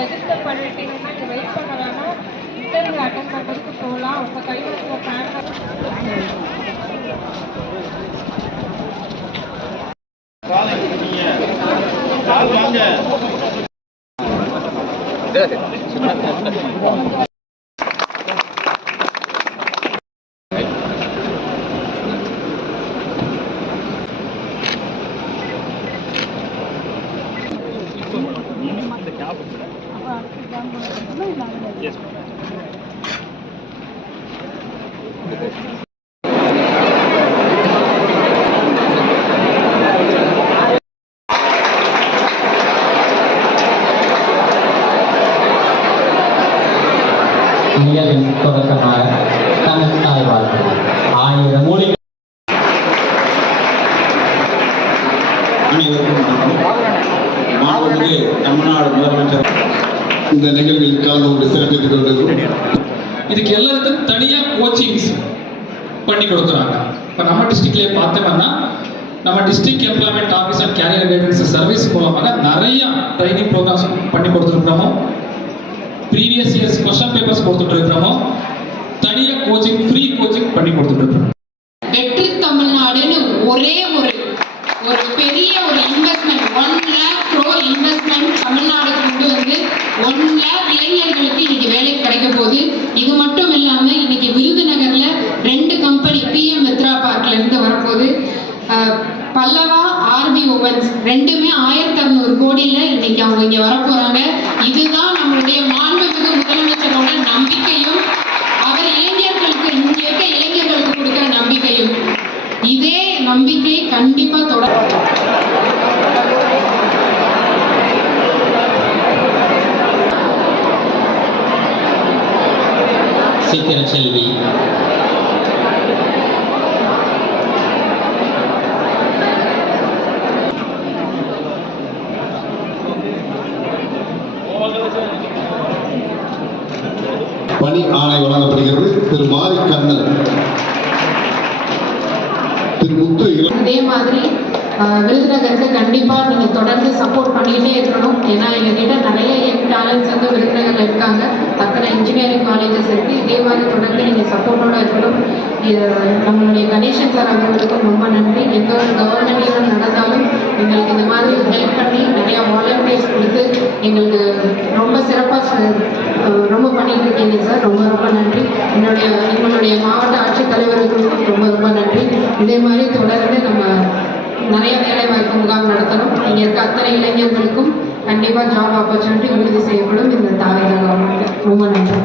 Register பண்ணிட்டீங்கன்னா நீங்கள் wait பண்ண வேணாம். இன்டர்வியூ அட்டன் பண்ணுறதுக்கு போகலாம். உங்கள் கையில் இருக்கிற பேன் தொடக்கமாக தனத்தாய் வாழ்க்கை 1000 மூலிகை. மாண்புமிகு தமிழ்நாடு முதலமைச்சர் இந்த நிகழ்வில் கலந்து கொண்டு சிறப்பித்துக் கொண்டிருக்கிறோம். இதுக்கு எல்லாருக்கும் தனியா கோச்சிங்ஸ் பண்ணி கொடுக்குறாங்க. இப்போ நம்ம டிஸ்ட்ரிக்ட்லேயே பார்த்தோம்னா நம்ம district employment office and carrier guidance service மூலமாக நிறைய ட்ரைனிங் ப்ரோக்ராம்ஸ் பண்ணி கொடுத்துருக்கிறோமோ, ப்ரீவியஸ் இயர்ஸ் கொஸ்டின் பேப்பர்ஸ் கொடுத்துட்டு இருக்கிறோமோ, தனியாக கோச்சிங் ஃப்ரீ கோச்சிங் பண்ணி கொடுத்துட்டு இருக்கிறோம். வெற்றி தமிழ்நாடுன்னு ஒரே ஒரு பெரிய ஒரு investment 1 lakh crore investment Tamil Nadu கொண்டு வந்து 1 lakh இளைஞர்களுக்கு இன்னைக்கு வேலை கிடைக்க போகுது. இது மட்டும் இல்லாம இன்னைக்கு விருதுநகர்ல 2 கம்பெனி PM மித்ரா பார்க்ல இருந்து வரப்போகுது. பல்லவா ஆர்பி ஓவன்ஸ் ரெண்டுமே 1600 கோடியில இன்னைக்கு அவங்க இங்க வரப்போறாங்க. இதுதான் நம்மளுடைய மாண்புமிகு முதலமைச்சரோட நம்பிக்கையும் அவர் இளைஞர்களுக்கு இங்க இருக்க இளைஞர்களுக்கு கொடுக்கிற நம்பிக்கையும். இதே நம்பிக்கை கண்டிப்பா தொடரும். சீக்கிர செல்வி பணி ஆணை வழங்கப்படுகிறது. திரு மாரி கண்ணன், திரு முத்து. இதே மாதிரி விருதுநகருக்கு கண்டிப்பா நீங்க தொடர்ந்து சப்போர்ட் பண்ணிட்டே இருக்கணும். ஏன்னா எங்ககிட்ட நிறைய யங் டேலண்ட்ஸ் வந்து விருதுநகர்ல இருக்காங்க. அத்தனை இன்ஜினியரிங் காலேஜஸ் இருக்கு. இதே மாதிரி தொடர்ந்து நீங்க சப்போர்ட்டோட இருக்கணும். நம்மளுடைய கணேசன் சார் அவர்களுக்கும் ரொம்ப நன்றி. எந்த ஒரு கவர்மெண்ட் ஈவென்ட் நடந்தாலும் எங்களுக்கு இந்த மாதிரி ஹெல்ப் பண்ணி நிறைய வாலண்டியர்ஸ் கொடுத்து எங்களுக்கு ரொம்ப சிறப்பாக ரொம்ப பண்ணிட்டு இருக்கீங்க சார். ரொம்ப ரொம்ப நன்றி. எங்களுடைய மாவட்ட ஆட்சித்தலைவர்களுக்கும் ரொம்ப ரொம்ப நன்றி. இதே மாதிரி தொடர்ந்து நம்ம நிறைய வேலை வாய்ப்பு முகாம் நடத்தணும். இங்கே இருக்க அத்தனை இளைஞர்களுக்கும் கண்டிப்பாக ஜாப் ஆப்பர்ச்சுனிட்டி உறுதி செய்யப்படும் இந்த தாவேக கவர்மெண்ட். ரொம்ப நன்றி.